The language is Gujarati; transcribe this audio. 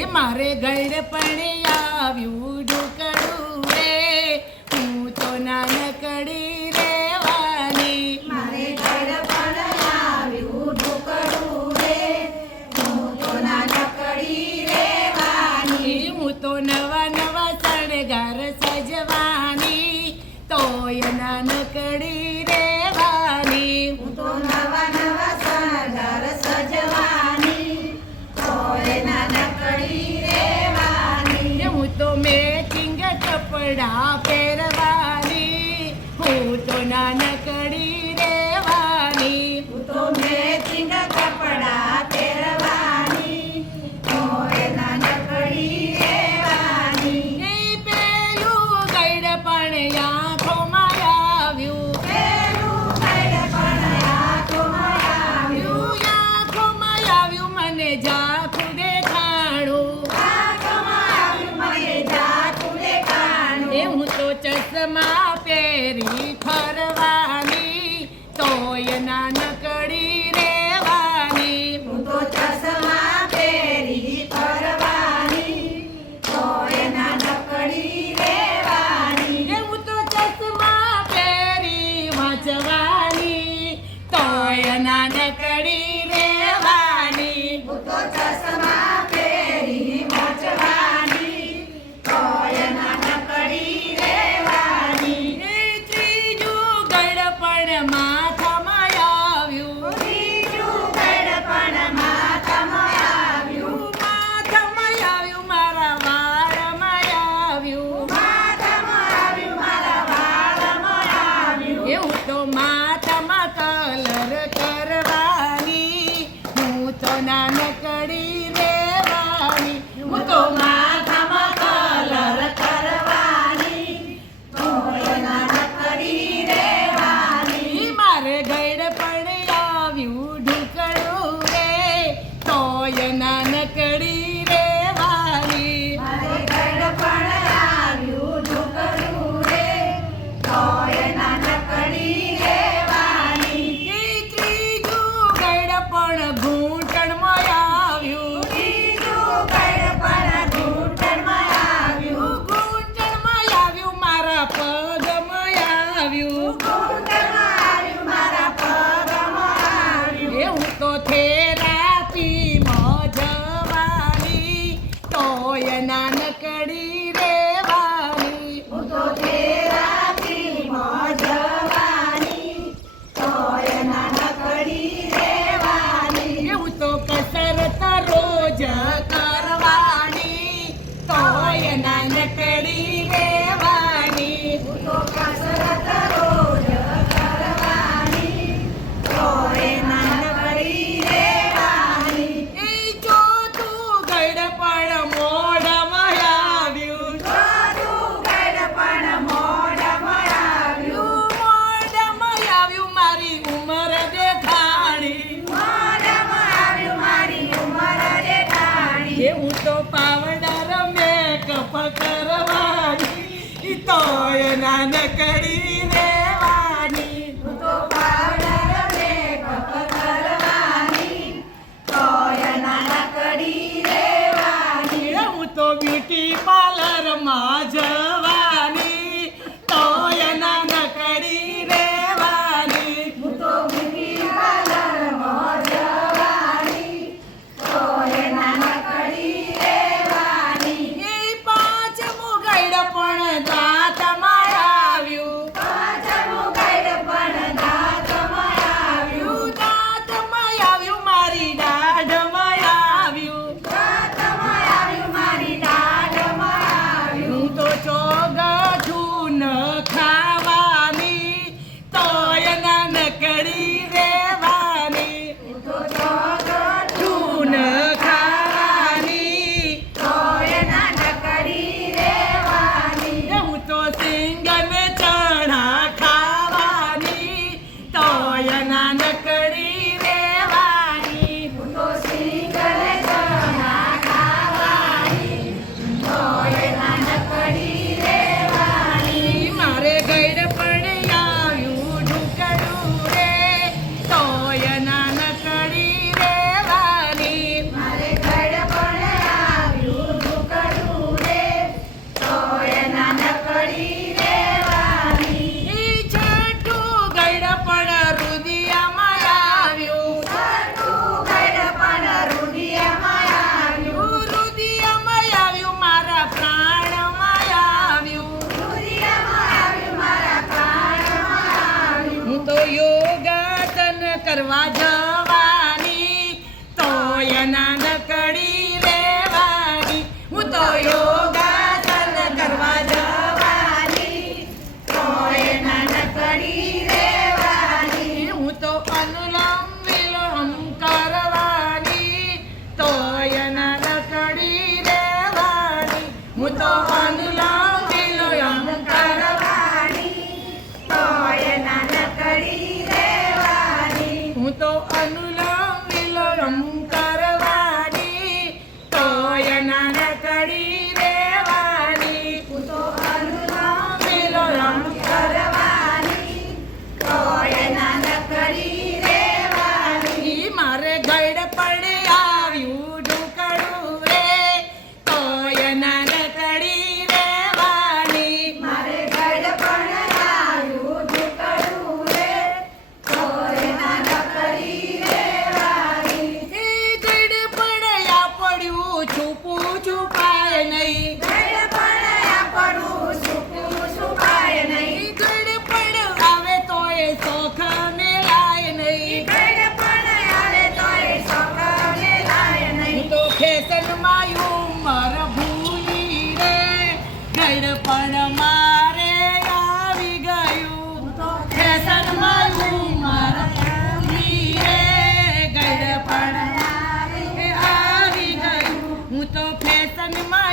એ મારે ગળપણે આવ્યું ઢોકળું રે, હું તો નાનકડી રેવાની. મારે ગળપણ આવ્યું ઢોકળું રે, હું તો નાનકડી રેવાની. હું તો નવા નવા શણગાર સજવાની, તોય નાનકડી રેવાની. હું તો નવા નવા શણગાર સજવાની, તોય નાનકડી રેવાની. હું તો મેચિંગ કપડા પહેરવાની, હું તો નાનકડી રેવાની. હું તો મેચિંગ કપડા પહેરવાની, તોય નાનકડી રેવાની. એ પેલું ગળપણ આંખોમાં આવ્યું, પેલું ગળપણ આંખોમાં આવ્યું, આંખોમાં આવ્યું મને ઝાંખું દેખાણું. આંખોમાં આવ્યું મને ઝાંખું દેખાણું. એ હું તો ચશ્મા પહેરી ફરવાની, તોય નાનકડી રેવાની. હું તો ચશ્મા પહેરી ફરવાની, તોય નાનકડી રેવાની. એ હું તો ચશ્મા પહેરી વાંચવાની, તોય નાનકડી રેવાની. હું તો ચશ્મા પહેરી વાંચવાની, તોય નાનકડી રેવાની. એ ત્રીજું ગળપણ માથામાં આવ્યું, ત્રીજું ગળપણ માથામાં આવ્યું, માથામાં આવ્યું મારા વાળમાં આવ્યું. માથામાં આવ્યું મારા વાળમાં આવ્યું. એ હું તો માથામાં કલર કરવાની, હું તો નાનકડી રેવાની. હું તો માથામાં કલર કરવાની, તોય નાનકડી રેવાની. મારે ગળપણ આવ્યું ઢોકળું રે, તોય નાનકડી રેવાની. મારે ગળપણ આવ્યું ઢોકળું રે, તોય નાનકડી રેવાની. એ ત્રીજું ગળપણ ઘૂંટણમાં આવ્યું, ત્રીજું ગળપણ ઘૂંટણમાં આવ્યું, ઘૂંટણમાં આવ્યું મારા પગમાં આવ્યું. ઘૂંટણમાં આવ્યું મારા પગમાં આવ્યું. એ હું તો થેરાપીમાં જવાની, તોય નાનકડી રેવાની. હું તો થેરાપીમાં જવાની, તોય નાનકડી રેવાની. એ હું તો કસરત રોજ કરવાની, તોય નાનકડી રેવાની. હું તો કસરત રોજ કરવાની, તોય નાનકડી રેવાની. એ ચોથું ગળપણ મોઢામાં આવ્યું, ચોથું ગળપણ મોઢામાં આવ્યું, મોઢામાં આવ્યું મારી ઉંમર દેખાણી. મોઢામાં આવ્યું મારી ઉંમર દેખાણી. એ હું તો પાવડર મેકઅપ કરવાની, તોય નાનકડી રેવાની. હું તો પાવડર મેકઅપ કરવાની, તોય નાનકડી રેવાની. એ હું તો બ્યુટી પાર્લરમાં જવાની, તોય નાનકડી રેવાની. હું તો બ્યુટી પાર્લરમાં જવાની, તોય નાનકડી રેવાની. એ પાંચમું ગળપણ દાંતમાં આવ્યું, પાંચમું ગળપણ દાંતમાં આવ્યું, દાંતમાં આવ્યું મારી દાઢમાં આવ્યું. દાંતમાં આવ્યું મારી દાઢમાં આવ્યું. હું તો એના નકડી રહેવાની હું તો યોગાસન કરવા જવાની તો એના નકડી રહેવાની હું તો અનુલોમ વિલોમ કરવાની તો એના નકડી રહેવાની હું તો અનુલોમ વિલોમ કરવાની તો એના નકડી રહેવાની હું તો અનુલોમ વિલોમ કરવાની તો એના નકડી રહેવાની હું તો અનુલોમ વિલોમ કરવાની તો એના નકડી રહેવાની મારે ગઈડ પડે આવ્યું ઢુકડું રે તો એના નકડી રહેવાની મારે ગડપણ આવ્યું ઢુકડું રે તો એના નકડી રહેવાની એ ગઈડ પડ્યા પડ્યું છુપું છુપાય નહીં ગડપણ આપણું સુખું સુપાય નહીં ગઈડ પડ આવે તો એ શોખ મેલાય નહીં ગડપણ આવે તોય સકળને લાય હું નહીં તો ફેશનમાં ઉંમર ભૂલી રે ગઈડ પણ મારે આવી ગયું ફેશનમાં ઉંમર ભૂલી રે ગઈડ પણ આવી ગયું હું તો ફેશનમાં